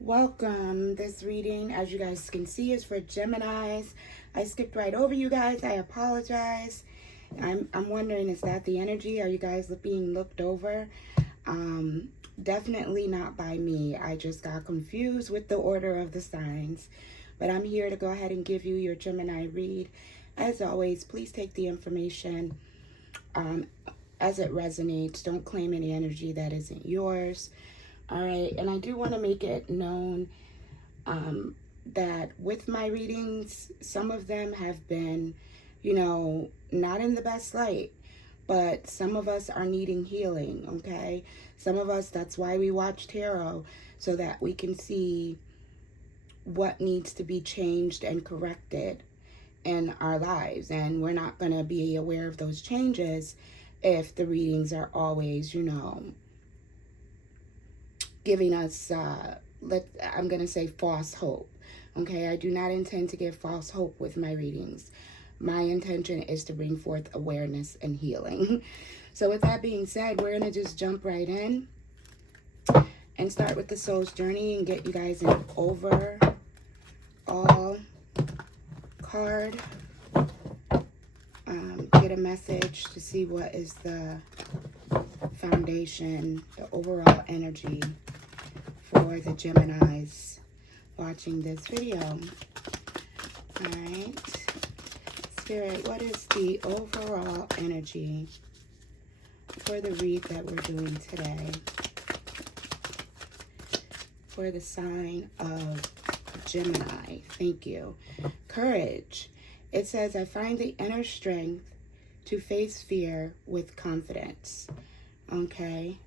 Welcome. This reading, as you guys can see, is for Geminis. I skipped right over you guys. I apologize. I'm wondering, is that the energy? Are you guys being looked over? Definitely not by me. I just got confused with the order of the signs. But I'm here to go ahead and give you your Gemini read. As always, please take the information as it resonates. Don't claim any energy that isn't yours. All right, and I do want to make it known that with my readings, some of them have been, not in the best light, but some of us are needing healing, okay? Some of us, that's why we watch tarot, so that we can see what needs to be changed and corrected in our lives. And we're not going to be aware of those changes if the readings are always, giving us, I'm going to say false hope. Okay, I do not intend to give false hope with my readings. My intention is to bring forth awareness and healing. So with that being said, we're going to just jump right in and start with the soul's journey and get you guys an overall card. Get a message to see what is the foundation, the overall energy for the Geminis watching this video. All right. Spirit, what is the overall energy for the read that we're doing today for the sign of Gemini? Thank you. Courage. It says, I find the inner strength to face fear with confidence. Okay.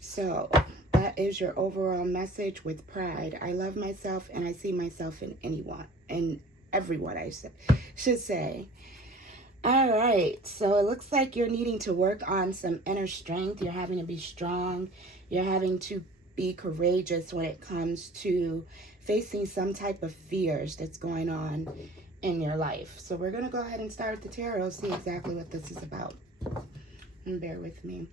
So that is your overall message with pride. I love myself and I see myself in anyone and everyone, I should say. All right. So it looks like you're needing to work on some inner strength. You're having to be strong. You're having to be courageous when it comes to facing some type of fears that's going on in your life. So we're going to go ahead and start the tarot, see exactly what this is about. And bear with me.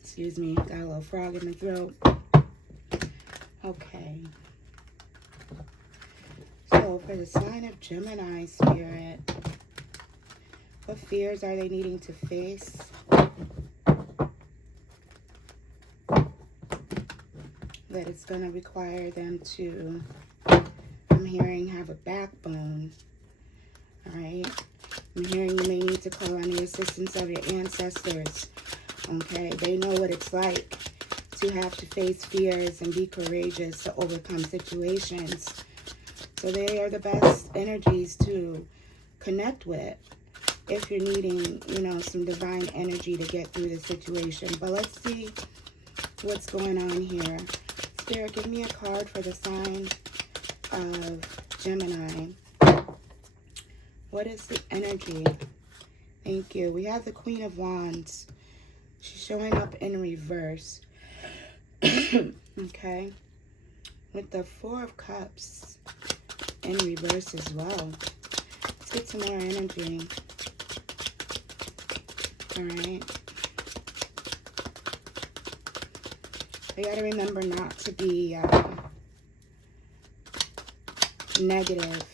Excuse me, got a little frog in my throat. Okay. So for the sign of Gemini, Spirit, what fears are they needing to face? That it's going to require them to, I'm hearing, have a backbone. All right. I'm hearing you may need to call on the assistance of your ancestors. Okay. They know what it's like to have to face fears and be courageous to overcome situations. So they are the best energies to connect with if you're needing, some divine energy to get through the situation. But let's see what's going on here. Spirit, give me a card for the sign of Gemini. What is the energy? Thank you. We have the Queen of Wands. She's showing up in reverse. Okay. With the Four of Cups in reverse as well. Let's get some more energy. All right. You got to remember not to be negative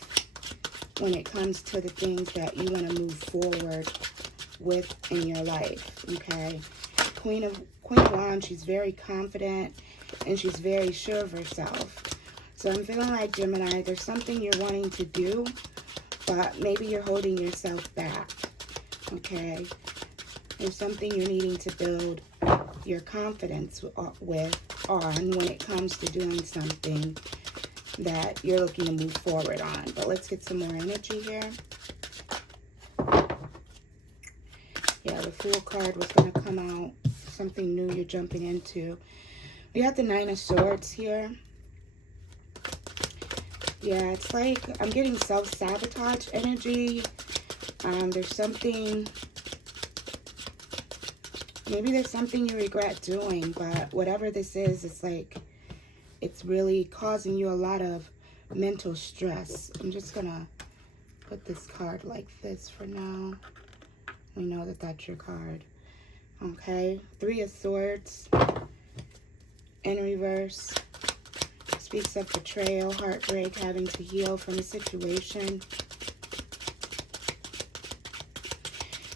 when it comes to the things that you want to move forward with in your life, okay? Queen of Wands, she's very confident and she's very sure of herself. So I'm feeling like, Gemini, there's something you're wanting to do, but maybe you're holding yourself back, okay? There's something you're needing to build your confidence on when it comes to doing something that you're looking to move forward on. But let's get some more energy here. Yeah, the Fool card was going to come out. Something new you're jumping into. We got the Nine of Swords here. Yeah, it's like I'm getting self-sabotage energy. There's something... Maybe there's something you regret doing, but whatever this is, it's like it's really causing you a lot of mental stress. I'm just going to put this card like this for now. We know that that's your card. Okay. Okay, 3 of Swords in reverse. Speaks of betrayal, heartbreak, having to heal from a situation.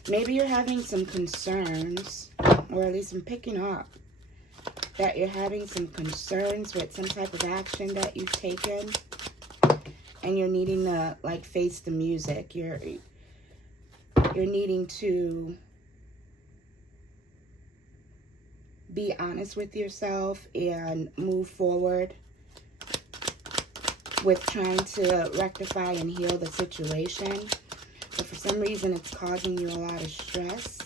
Maybe you're having some concerns, or at least I'm picking up that you're having some concerns with some type of action that you've taken, and you're needing to like face the music. You're needing to be honest with yourself and move forward with trying to rectify and heal the situation. But for some reason, it's causing you a lot of stress.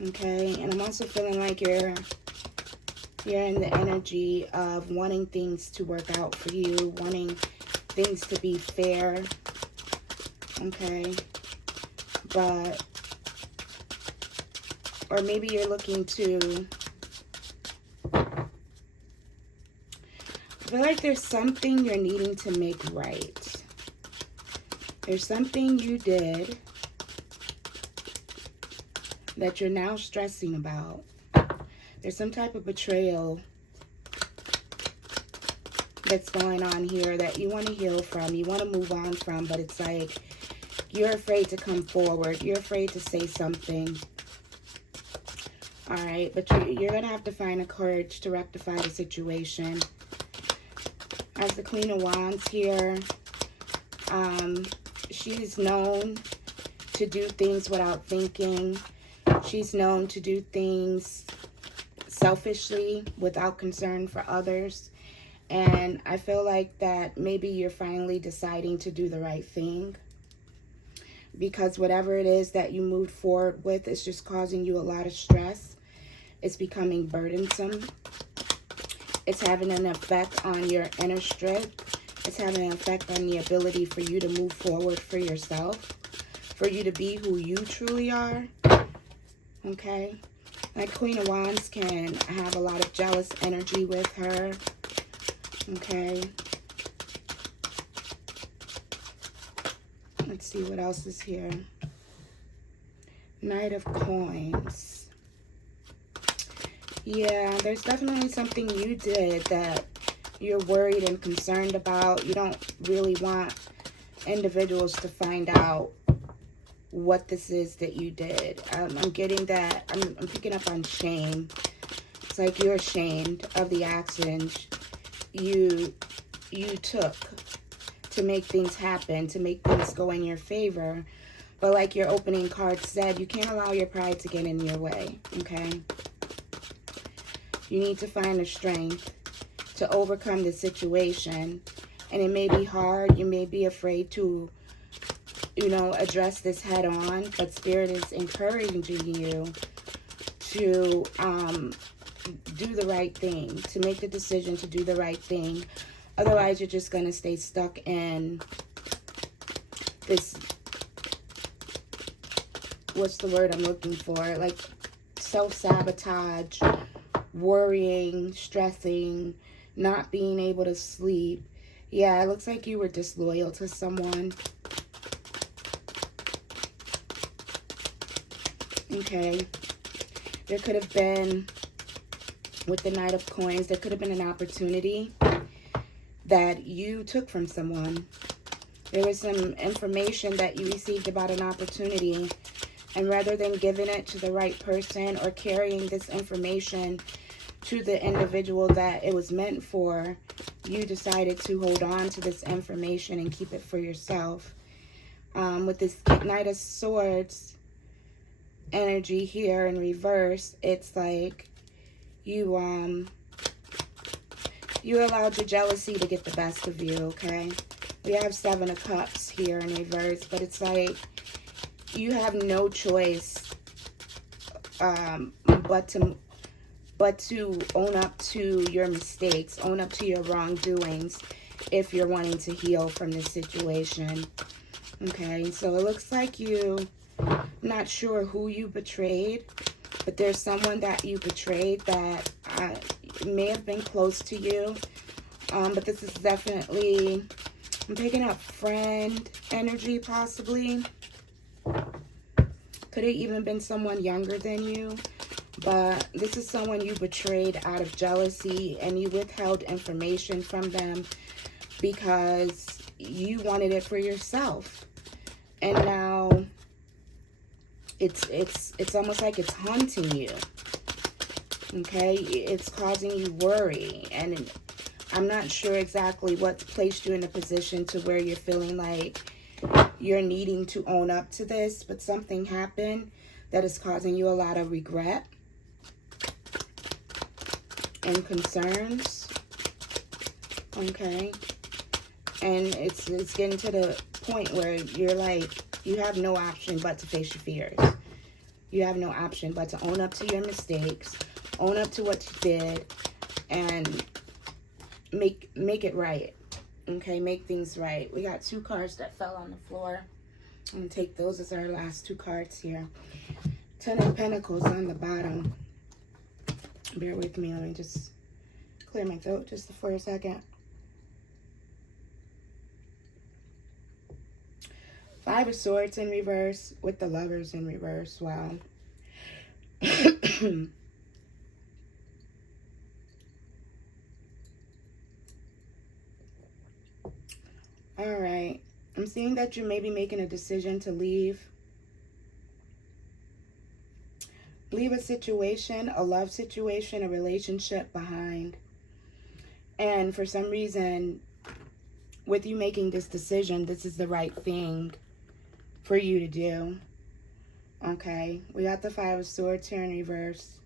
Okay, and I'm also feeling like you're in the energy of wanting things to work out for you, wanting things to be fair. Okay, but, or maybe you're looking to, I feel like there's something you're needing to make right. There's something you did that you're now stressing about. There's some type of betrayal that's going on here that you want to heal from, you want to move on from, but it's like you're afraid to come forward. You're afraid to say something. All right, but you're going to have to find the courage to rectify the situation. As the Queen of Wands here, she's known to do things without thinking. She's known to do things selfishly without concern for others. And I feel like that maybe you're finally deciding to do the right thing, because whatever it is that you moved forward with is just causing you a lot of stress. It's becoming burdensome. It's having an effect on your inner strength. It's having an effect on the ability for you to move forward for yourself, for you to be who you truly are. Okay? Like Queen of Wands can have a lot of jealous energy with her. Okay? Let's see what else is here. Knight of Coins. Yeah, there's definitely something you did that you're worried and concerned about. You don't really want individuals to find out what this is that you did. I'm getting that. I'm picking up on shame. It's like you're ashamed of the actions you took to make things happen, to make things go in your favor. But like your opening card said, you can't allow your pride to get in your way, okay? You need to find the strength to overcome the situation. And it may be hard. You may be afraid to, you know, address this head on. But Spirit is encouraging you to do the right thing, to make the decision to do the right thing. Otherwise, you're just going to stay stuck in this, what's the word I'm looking for? Like self-sabotage, worrying, stressing, not being able to sleep. Yeah, it looks like you were disloyal to someone. Okay. There could have been, with the Knight of Coins, there could have been an opportunity that you took from someone. There was some information that you received about an opportunity, and rather than giving it to the right person or carrying this information to the individual that it was meant for, you decided to hold on to this information and keep it for yourself. With this Knight of Swords energy here in reverse, it's like you allowed your jealousy to get the best of you, okay? We have 7 of Cups here in reverse, but it's like you have no choice but to own up to your mistakes, own up to your wrongdoings if you're wanting to heal from this situation. Okay, so it looks like I'm not sure who you betrayed, but there's someone that you betrayed that may have been close to you. But this is definitely, I'm picking up friend energy possibly. Could have even been someone younger than you. But this is someone you betrayed out of jealousy, and you withheld information from them because you wanted it for yourself. And now it's almost like it's haunting you. Okay? It's causing you worry. And I'm not sure exactly what's placed you in a position to where you're feeling like you're needing to own up to this, but something happened that is causing you a lot of regret and concerns. Okay? And it's getting to the point where you're like, you have no option but to face your fears. You have no option but to own up to your mistakes, own up to what you did, and make it right. Okay, make things right. We got 2 cards that fell on the floor. I'm going to take those as our last 2 cards here. 10 of Pentacles on the bottom. Bear with me. Let me just clear my throat just for a second. 5 of Swords in reverse with the Lovers in reverse. Wow. All right. I'm seeing that you may be making a decision to leave. Leave a situation, a love situation, a relationship behind. And for some reason, with you making this decision, this is the right thing for you to do. Okay. We got the 5 of Swords here in reverse,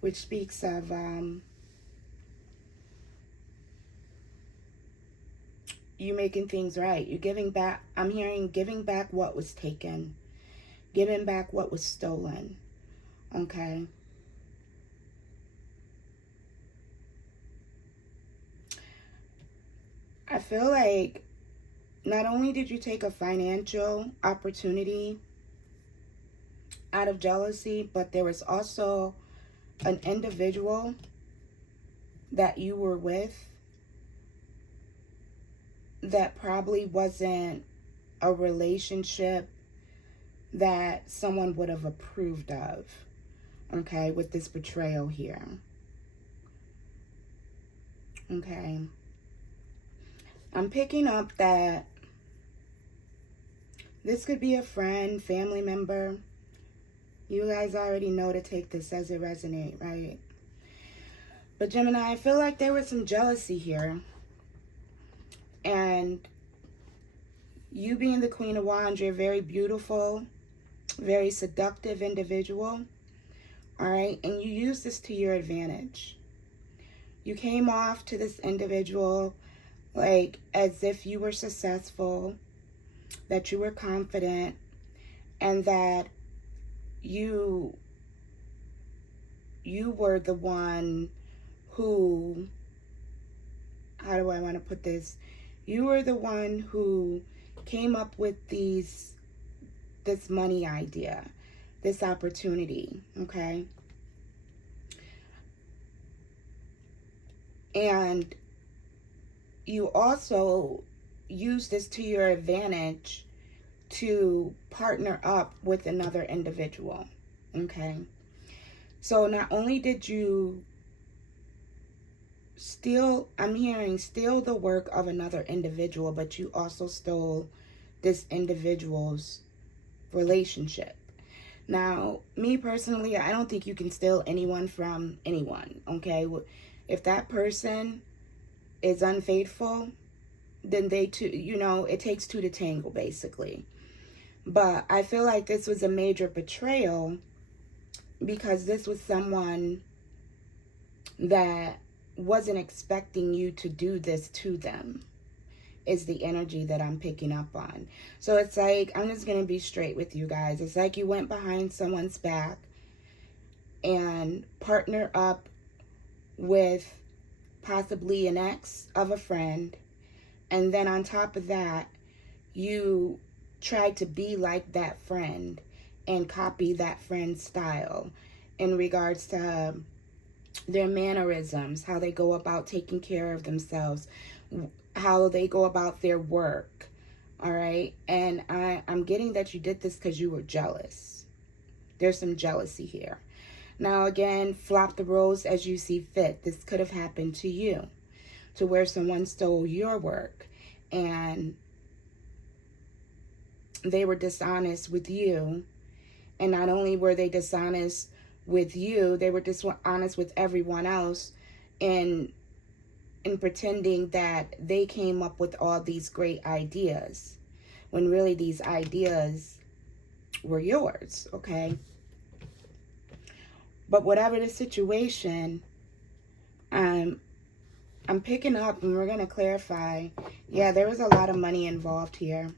which speaks of you making things right. You're giving back. I'm hearing giving back what was taken. Giving back what was stolen. Okay. I feel like not only did you take a financial opportunity out of jealousy, but there was also an individual that you were with that probably wasn't a relationship that someone would have approved of, okay, with this betrayal here. Okay. I'm picking up that this could be a friend, family member. You guys already know to take this as it resonates, right? But Gemini, I feel like there was some jealousy here. And you being the Queen of Wands, you're a very beautiful, very seductive individual. All right? And you use this to your advantage. You came off to this individual like as if you were successful, that you were confident, and that you were the one who, how do I want to put this? You were the one who came up with this money idea, this opportunity, okay? And you also use this to your advantage to partner up with another individual, okay? So not only did you steal, I'm hearing steal the work of another individual, but you also stole this individual's relationship. Now, me personally, I don't think you can steal anyone from anyone, okay? If that person is unfaithful, then they too, you know, it takes 2 to tangle, basically. But I feel like this was a major betrayal because this was someone that wasn't expecting you to do this to them, is the energy that I'm picking up on. So it's like, I'm just going to be straight with you guys. It's like you went behind someone's back and partner up with possibly an ex of a friend. And then on top of that, you tried to be like that friend and copy that friend's style in regards to their mannerisms, how they go about taking care of themselves, how they go about their work, all right? And I'm getting that you did this because you were jealous, There's some jealousy here. Now, again, flop the roles as you see fit. This could have happened to you, to where someone stole your work and they were dishonest with you. And not only were they dishonest with you, they were dishonest with everyone else in pretending that they came up with all these great ideas, when really these ideas were yours, okay? But whatever the situation, I'm picking up, and we're going to clarify. Yeah, there was a lot of money involved here.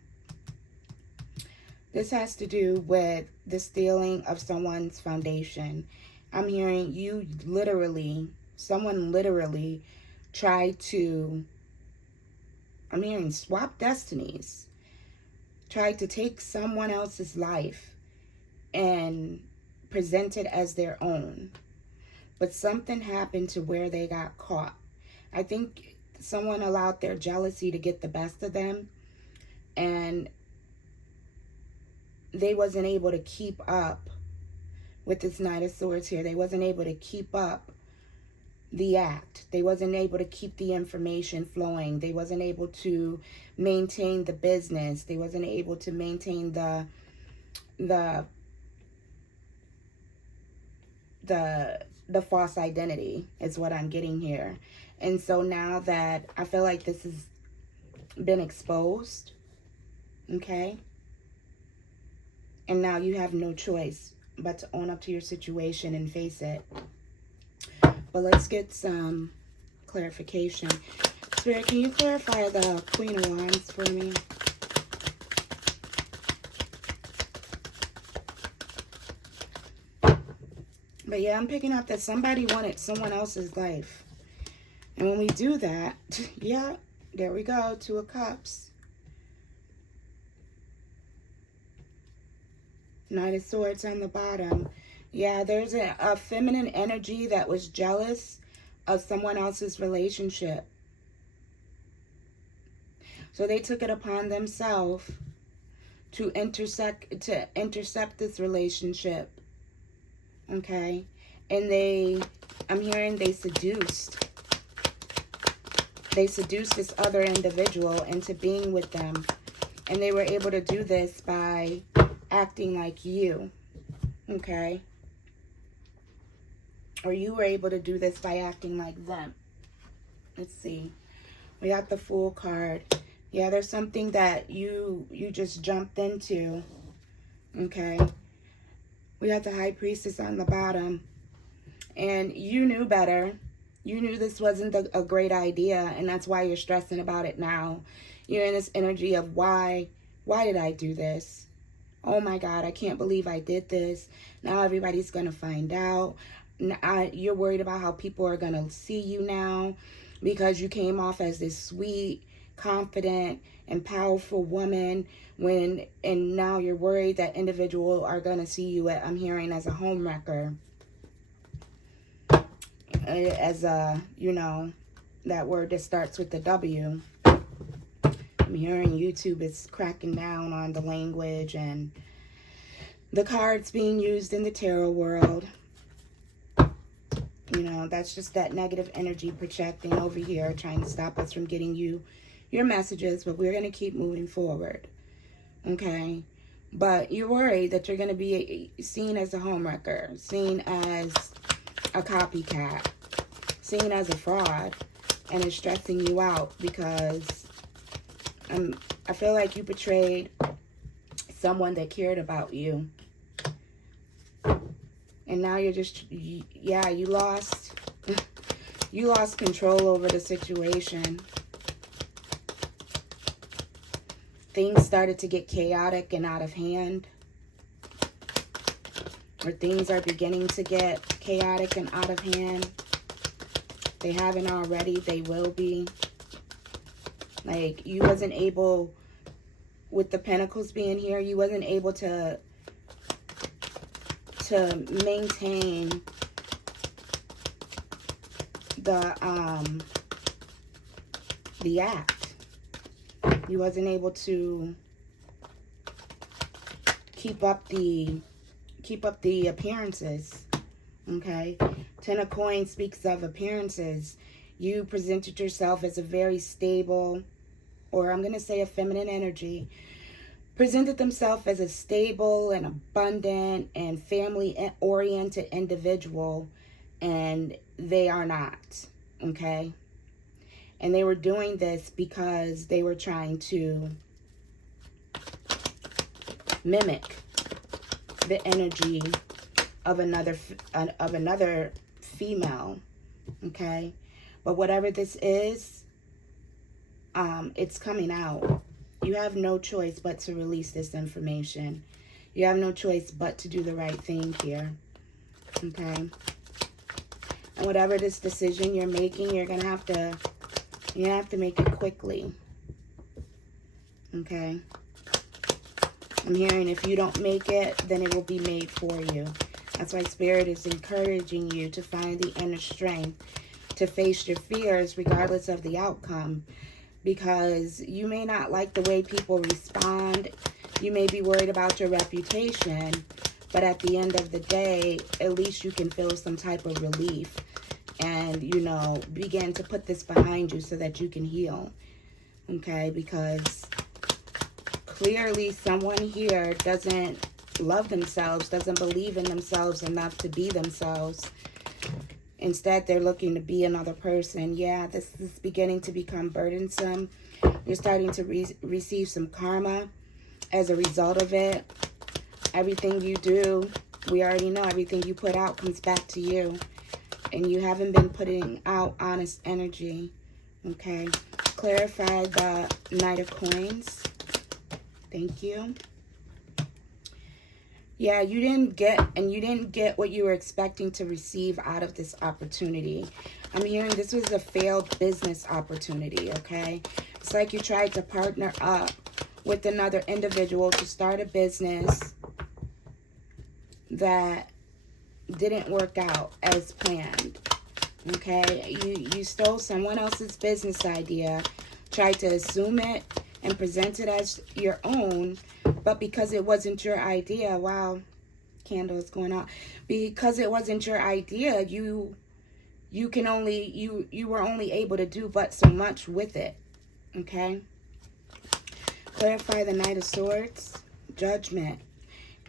This has to do with the stealing of someone's foundation. I'm hearing you literally, someone literally tried to, I'm hearing swap destinies. Tried to take someone else's life and present it as their own. But something happened to where they got caught. I think someone allowed their jealousy to get the best of them, and they wasn't able to keep up with this Knight of Swords here. They wasn't able to keep up the act. They wasn't able to keep the information flowing. They wasn't able to maintain the business. They wasn't able to maintain the false identity is what I'm getting here. And so now that I feel like this has been exposed, okay? And now you have no choice but to own up to your situation and face it. But let's get some clarification. Spirit, can you clarify the Queen of Wands for me? But yeah, I'm picking up that somebody wanted someone else's life. And when we do that, yeah, there we go, Two of Cups. Knight of Swords on the bottom. Yeah, there's a feminine energy that was jealous of someone else's relationship. So they took it upon themselves to intercept this relationship. Okay? And I'm hearing they seduced this other individual into being with them. And they were able to do this by acting like you. Okay? Or you were able to do this by acting like them. Let's see. We got the Fool card. Yeah, there's something that you just jumped into. Okay? We got the High Priestess on the bottom. And you knew better. You knew this wasn't a great idea, and that's why you're stressing about it now. You're in this energy of why did I do this? Oh my God, I can't believe I did this. Now everybody's going to find out. You're worried about how people are going to see you now because you came off as this sweet, confident, and powerful woman and now you're worried that individuals are going to see you, I'm hearing, as a homewrecker. As a, that word that starts with the W. I'm hearing YouTube is cracking down on the language and the cards being used in the tarot world. That's just that negative energy projecting over here, trying to stop us from getting you your messages, but we're going to keep moving forward. Okay? But you're worried that you're going to be seen as a homewrecker, seen as a copycat, seen as a fraud, and it's stressing you out because I feel like you betrayed someone that cared about you. And now you're just, yeah, you lost control over the situation. Things started to get chaotic and out of hand. Or things are beginning to get chaotic and out of hand. They haven't already, they will be. Like, you wasn't able, with the Pentacles being here, you wasn't able to maintain the act. You wasn't able to keep up the keep up the appearances. Okay? Ten of Coins speaks of appearances. You presented yourself as a very stable, or I'm going to say a feminine energy, presented themselves as a stable and abundant and family-oriented individual, and they are not, okay? And they were doing this because they were trying to mimic the energy of another female, okay? But whatever this is, it's coming out. You have no choice but to release this information. You have no choice but to do the right thing here. Okay? And whatever this decision you're making, you have to make it quickly. Okay? I'm hearing if you don't make it, then it will be made for you. That's why Spirit is encouraging you to find the inner strength to face your fears regardless of the outcome. Because you may not like the way people respond. You may be worried about your reputation. But at the end of the day, at least you can feel some type of relief. And, begin to put this behind you so that you can heal. Okay? Because clearly someone here doesn't love themselves, doesn't believe in themselves enough to be themselves. Instead, they're looking to be another person. Yeah, this is beginning to become burdensome. You're starting to receive some karma as a result of it. Everything you do, we already know, everything you put out comes back to you. And you haven't been putting out honest energy. Okay. Clarify the Knight of Coins. Thank you. Yeah, you didn't get what you were expecting to receive out of this opportunity. I'm hearing this was a failed business opportunity, okay? It's like you tried to partner up with another individual to start a business that didn't work out as planned, okay? You stole someone else's business idea, tried to assume it and present it as your own, but because it wasn't your idea, wow, candle is going on. Because it wasn't your idea, you were only able to do but so much with it. Okay? Clarify the Knight of Swords. Judgment.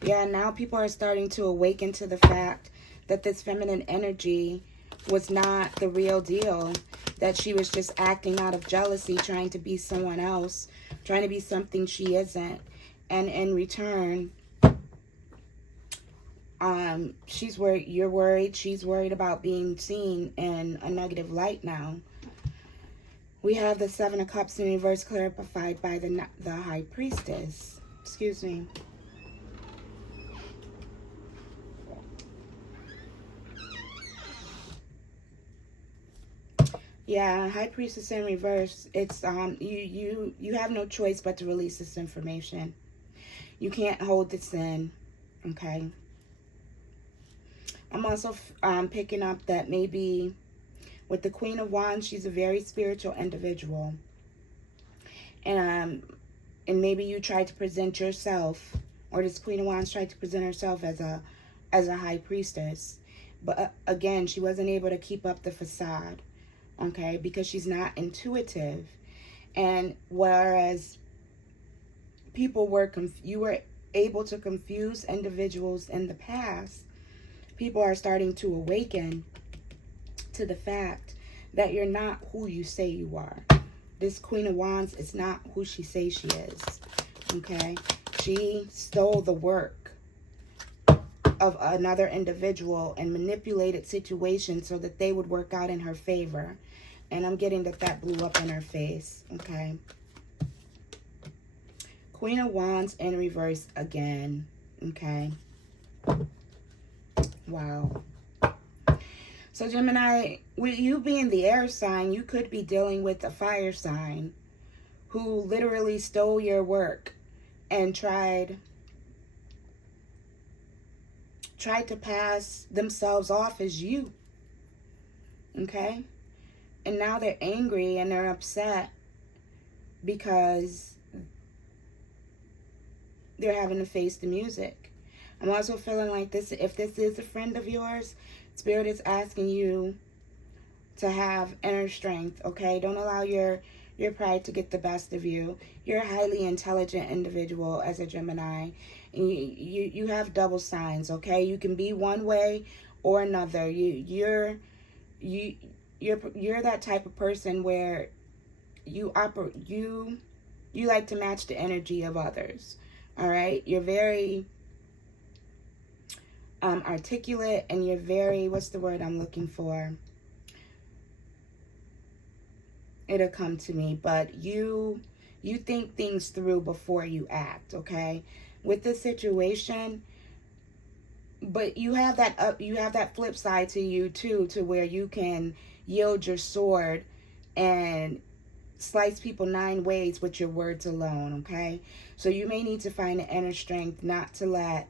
Yeah, now people are starting to awaken to the fact that this feminine energy was not the real deal. That she was just acting out of jealousy, trying to be someone else, trying to be something she isn't. And in return, she's worried, you're worried, she's worried about being seen in a negative light now. We have the Seven of Cups in reverse, clarified by the High Priestess. Excuse me. Yeah, High Priestess in reverse. It's you have no choice but to release this information. You can't hold this in, okay? I'm also picking up that maybe with the Queen of Wands, she's a very spiritual individual. And maybe you tried to present yourself, or this Queen of Wands tried to present herself as a High Priestess. But again, she wasn't able to keep up the facade, okay? Because she's not intuitive. And whereas you were able to confuse individuals in the past, people are starting to awaken to the fact that you're not who you say you are. This Queen of Wands is not who she says she is, okay? She stole the work of another individual and manipulated situations so that they would work out in her favor. And I'm getting that blew up in her face, okay? Queen of Wands in reverse again, okay? Wow. So Gemini, with you being the air sign, you could be dealing with a fire sign who literally stole your work and tried to pass themselves off as you, okay? And now they're angry and they're upset because they're having to face the music. I'm also feeling like this, if this is a friend of yours, Spirit is asking you to have inner strength, okay? Don't allow your pride to get the best of you. You're a highly intelligent individual as a Gemini. And you have double signs, okay? You can be one way or another. You're that type of person where you like to match the energy of others. All right? You're very articulate, and you're very, what's the word I'm looking for? It'll come to me, but you think things through before you act, okay? With this situation, but you have that flip side to you too, to where you can yield your sword and slice people 9 ways with your words alone, okay? So you may need to find the inner strength not to let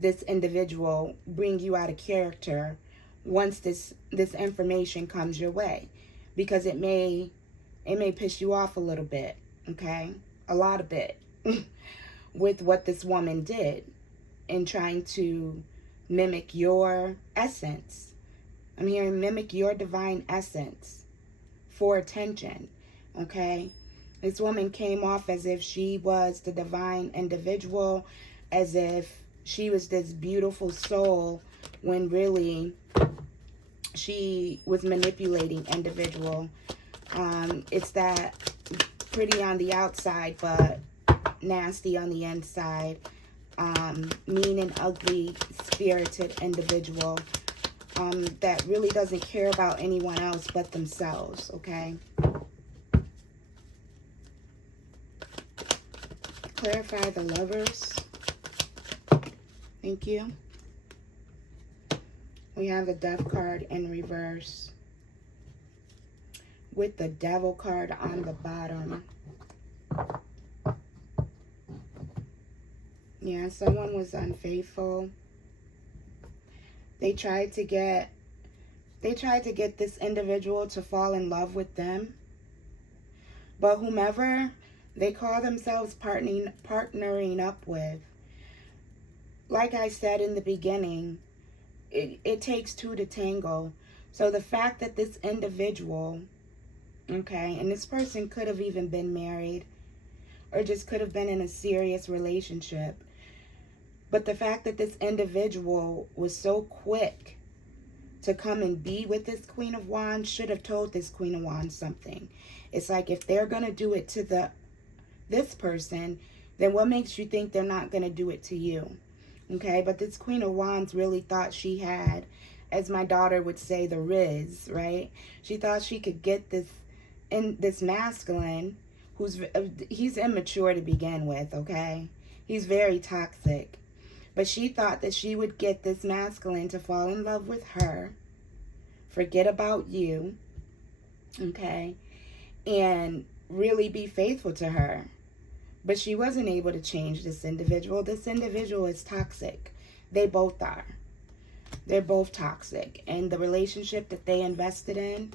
this individual bring you out of character once this information comes your way, because it may piss you off a little bit, okay? A lot of bit with what this woman did in trying to mimic your essence. I'm hearing mimic your divine essence for attention, okay? This woman came off as if she was the divine individual, as if she was this beautiful soul, when really she was manipulating individual. It's that pretty on the outside, but nasty on the inside. Mean and ugly spirited individual that really doesn't care about anyone else but themselves, okay? Clarify the Lovers. Thank you. We have the Death card in reverse with the Devil card on the bottom. Yeah, someone was unfaithful. They tried to get this individual to fall in love with them. But whomever they call themselves partnering up with, like I said in the beginning, it takes 2 to tango. So the fact that this individual, okay, and this person could have even been married or just could have been in a serious relationship, but the fact that this individual was so quick to come and be with this Queen of Wands should have told this Queen of Wands something. It's like, if they're going to do it to this person, then what makes you think they're not going to do it to you? Okay, but this Queen of Wands really thought she had, as my daughter would say, the riz, right? She thought she could get this masculine, he's immature to begin with, okay? He's very toxic. But she thought that she would get this masculine to fall in love with her, forget about you, okay, and really be faithful to her. But she wasn't able to change this individual. This individual is toxic. They both are. They're both toxic. And the relationship that they invested in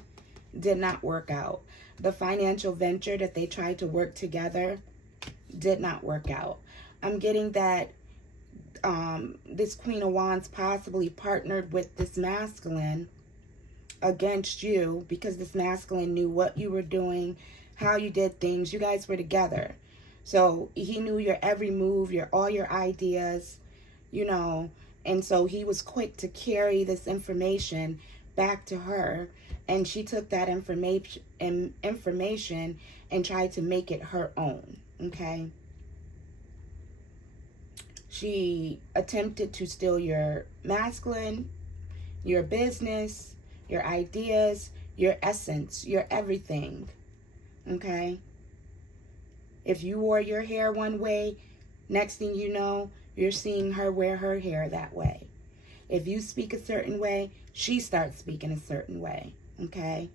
did not work out. The financial venture that they tried to work together did not work out. I'm getting that this Queen of Wands possibly partnered with this masculine against you, because this masculine knew what you were doing, how you did things. You guys were together. So he knew your every move, all your ideas, you know, and so he was quick to carry this information back to her, and she took that information and tried to make it her own, okay? She attempted to steal your masculine, your business, your ideas, your essence, your everything, okay? If you wore your hair one way, next thing you know, you're seeing her wear her hair that way. If you speak a certain way, she starts speaking a certain way, okay?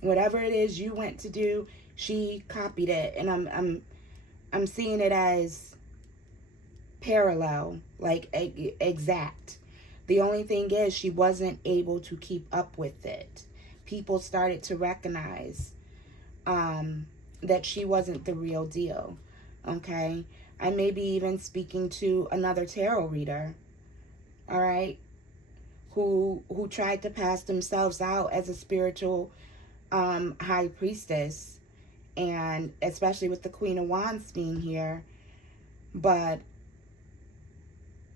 Whatever it is you went to do, she copied it, and I'm seeing it as parallel, like exact. The only thing is, she wasn't able to keep up with it. People started to recognize that she wasn't the real deal, okay? I may be even speaking to another tarot reader, all right, who tried to pass themselves out as a spiritual high priestess, and especially with the Queen of Wands being here, but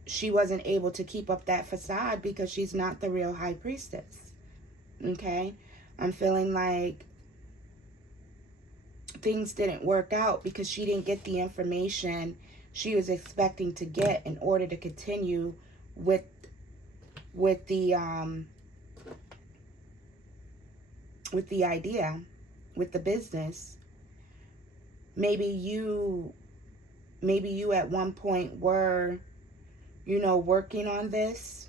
she wasn't able to keep up that facade because she's not the real high priestess. Okay? I'm feeling like things didn't work out because she didn't get the information she was expecting to get in order to continue with the idea, with the business. Maybe you at one point were, working on this,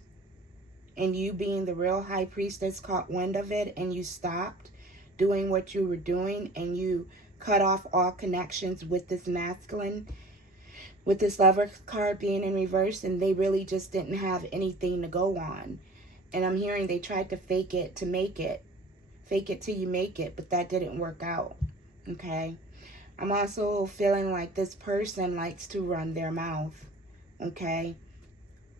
and you being the real high priestess caught wind of it, and you stopped doing what you were doing, and you cut off all connections with this masculine, with this Lover card being in reverse, and they really just didn't have anything to go on. And I'm hearing they tried to fake it to make it. Fake it till you make it, but that didn't work out. Okay? I'm also feeling like this person likes to run their mouth. Okay?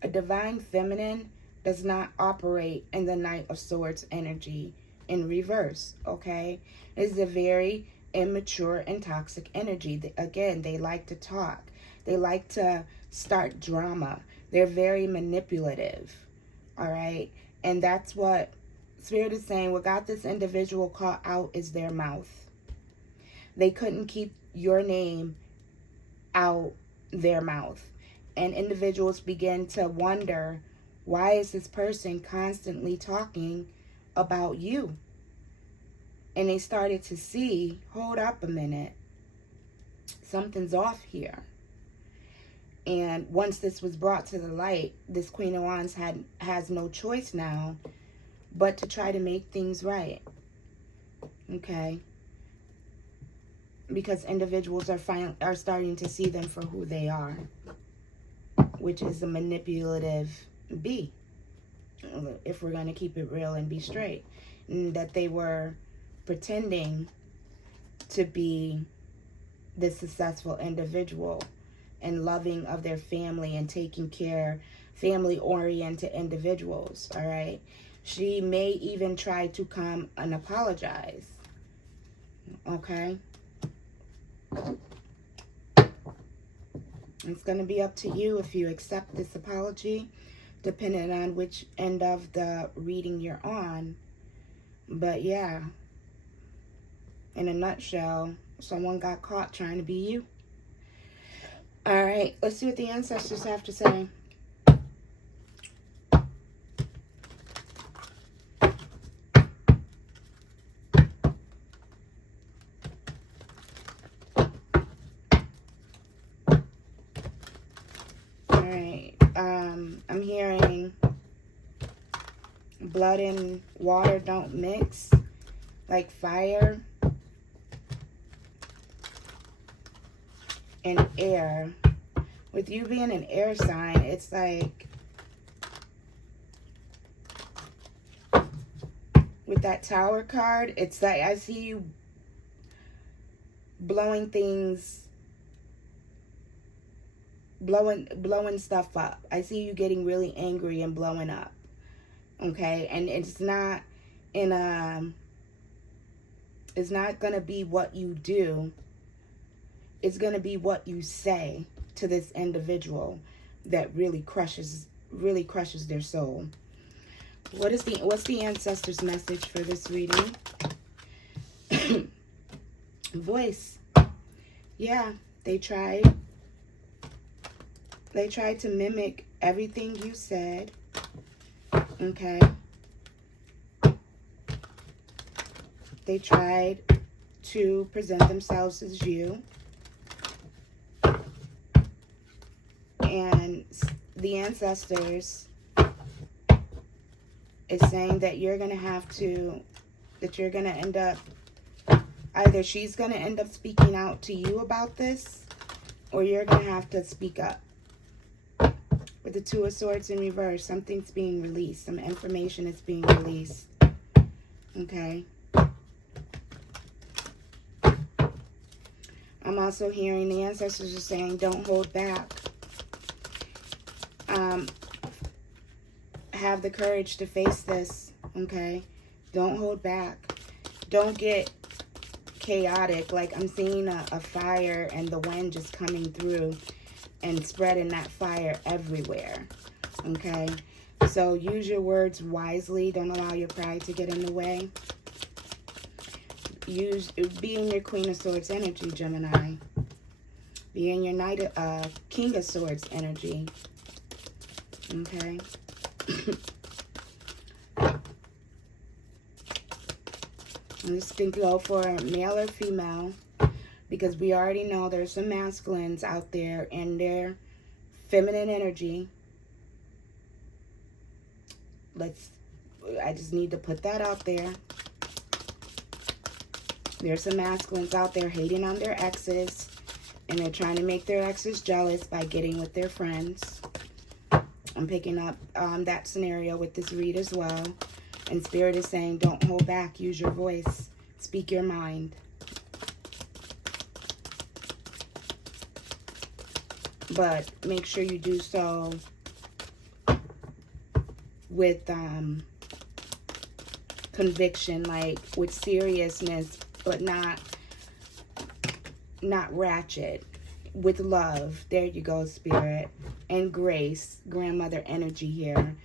A divine feminine does not operate in the Knight of Swords energy in reverse. Okay? This is a very immature and toxic energy. Again, they like to talk. They like to start drama. They're very manipulative. All right? And that's what Spirit is saying. What got this individual caught out is their mouth. They couldn't keep your name out their mouth. And individuals begin to wonder, why is this person constantly talking about you? And they started to see, hold up a minute, something's off here. And once this was brought to the light, this Queen of Wands has no choice now but to try to make things right. Okay? Because individuals are starting to see them for who they are, which is a manipulative bee, if we're going to keep it real and be straight. And that they were pretending to be this successful individual and loving of their family and taking care, family-oriented individuals, all right? She may even try to come and apologize, okay? It's going to be up to you if you accept this apology, depending on which end of the reading you're on. But yeah, in a nutshell, someone got caught trying to be you. All right, let's see what the ancestors have to say. All right, I'm hearing blood and water don't mix, like fire and air. With you being an air sign, it's like with that Tower card, it's like I see you blowing things, blowing stuff up. I see you getting really angry and blowing up. Okay? And it's not it's not going to be what you do. It's going to be what you say to this individual that really crushes their soul. What's the ancestors' message for this reading? Voice. Yeah, they tried to mimic everything you said. Okay. They tried to present themselves as you. And the ancestors is saying that you're going to end up, either she's going to end up speaking out to you about this, or you're going to have to speak up. With the Two of Swords in reverse, something's being released. Some information is being released. Okay. I'm also hearing the ancestors are saying, don't hold back. Have the courage to face this, okay? Don't hold back. Don't get chaotic. Like I'm seeing a fire and the wind just coming through and spreading that fire everywhere, okay? So use your words wisely. Don't allow your pride to get in the way. Be in your Queen of Swords energy, Gemini. Be in your King of Swords energy, okay? This can go for male or female, because we already know there's some masculines out there in their feminine energy. I just need to put that out there. There's some masculines out there hating on their exes, and they're trying to make their exes jealous by getting with their friends. I'm picking up that scenario with this read as well. And Spirit is saying, don't hold back. Use your voice. Speak your mind. But make sure you do so with conviction, like with seriousness, but not ratchet. With love. There you go, Spirit. And grace. Grandmother energy here.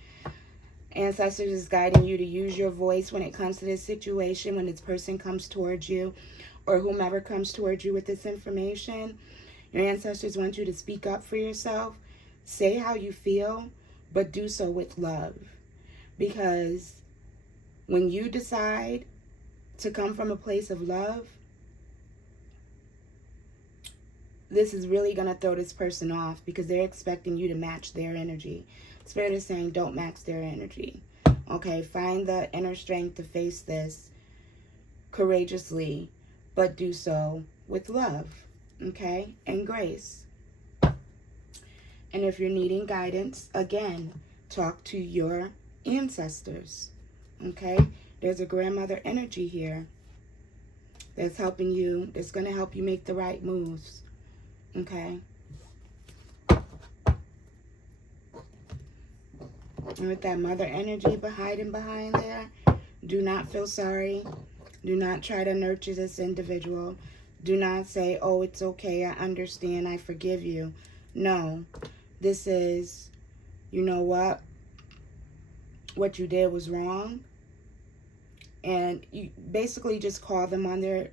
Ancestors is guiding you to use your voice when it comes to this situation, when this person comes towards you or whomever comes towards you with this information. Your ancestors want you to speak up for yourself. Say how you feel, but do so with love. Because when you decide to come from a place of love, this is really going to throw this person off because they're expecting you to match their energy. Spirit is saying don't match their energy. Okay, find the inner strength to face this courageously, but do so with love, okay, and grace. And if you're needing guidance, again, talk to your ancestors, okay? There's a grandmother energy here that's helping you, that's going to help you make the right moves, okay? And with that mother energy hiding behind there, do not feel sorry. Do not try to nurture this individual. Do not say, oh, it's okay, I understand, I forgive you. No, this is, you know what you did was wrong. And you basically just call them on their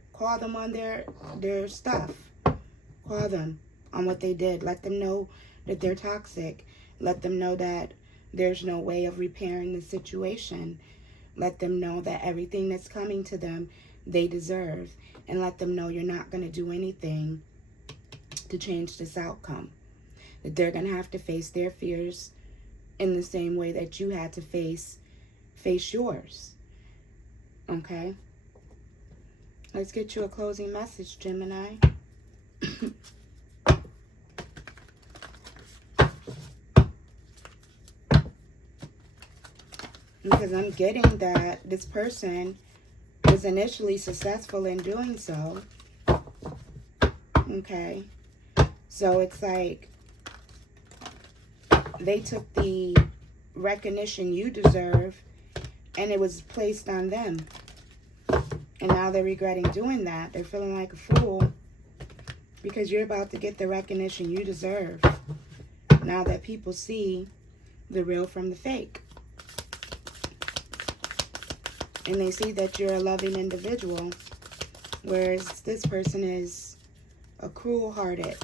stuff. Call them on what they did. Let them know that they're toxic. Let them know that there's no way of repairing the situation. Let them know that everything that's coming to them, they deserve. And let them know you're not going to do anything to change this outcome. That they're going to have to face their fears in the same way that you had to face yours. Okay? Let's get you a closing message, Gemini. Because I'm getting that this person was initially successful in doing so. Okay. So it's like they took the recognition you deserve and it was placed on them. And now they're regretting doing that. They're feeling like a fool because you're about to get the recognition you deserve. Now that people see the real from the fake. And they see that you're a loving individual, whereas this person is a cruel-hearted,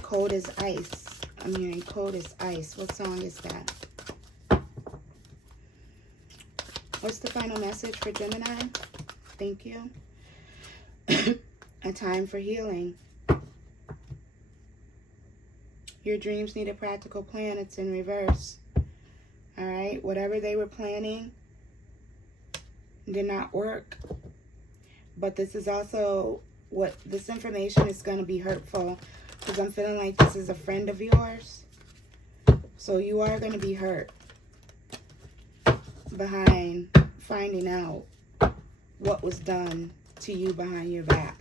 cold as ice. I'm hearing cold as ice. What song is that? What's the final message for Gemini? Thank you. A time for healing. Your dreams need a practical plan. It's in reverse. All right, whatever they were planning did not work. But this is also this information is going to be hurtful because I'm feeling like this is a friend of yours. So you are going to be hurt behind finding out what was done to you behind your back.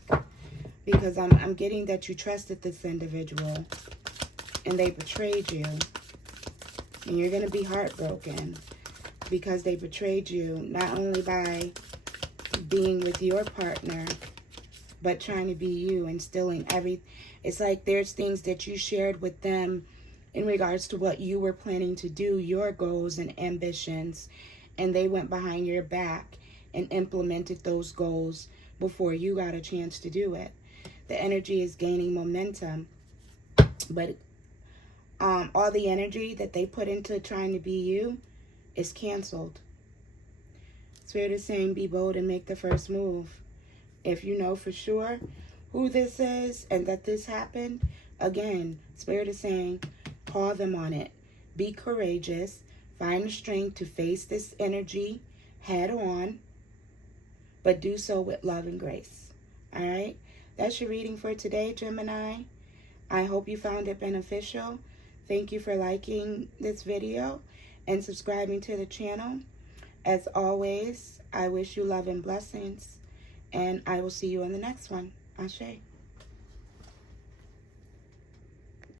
Because I'm getting that you trusted this individual and they betrayed you. And you're going to be heartbroken because they betrayed you, not only by being with your partner, but trying to be you and stealing everything. It's like there's things that you shared with them in regards to what you were planning to do, your goals and ambitions, and they went behind your back and implemented those goals before you got a chance to do it. The energy is gaining momentum, but all the energy that they put into trying to be you is canceled. Spirit is saying be bold and make the first move. If you know for sure who this is and that this happened, again, Spirit is saying call them on it. Be courageous. Find the strength to face this energy head on, but do so with love and grace. All right? That's your reading for today, Gemini. I hope you found it beneficial. Thank you for liking this video and subscribing to the channel. As always, I wish you love and blessings, and I will see you in the next one. Ashe.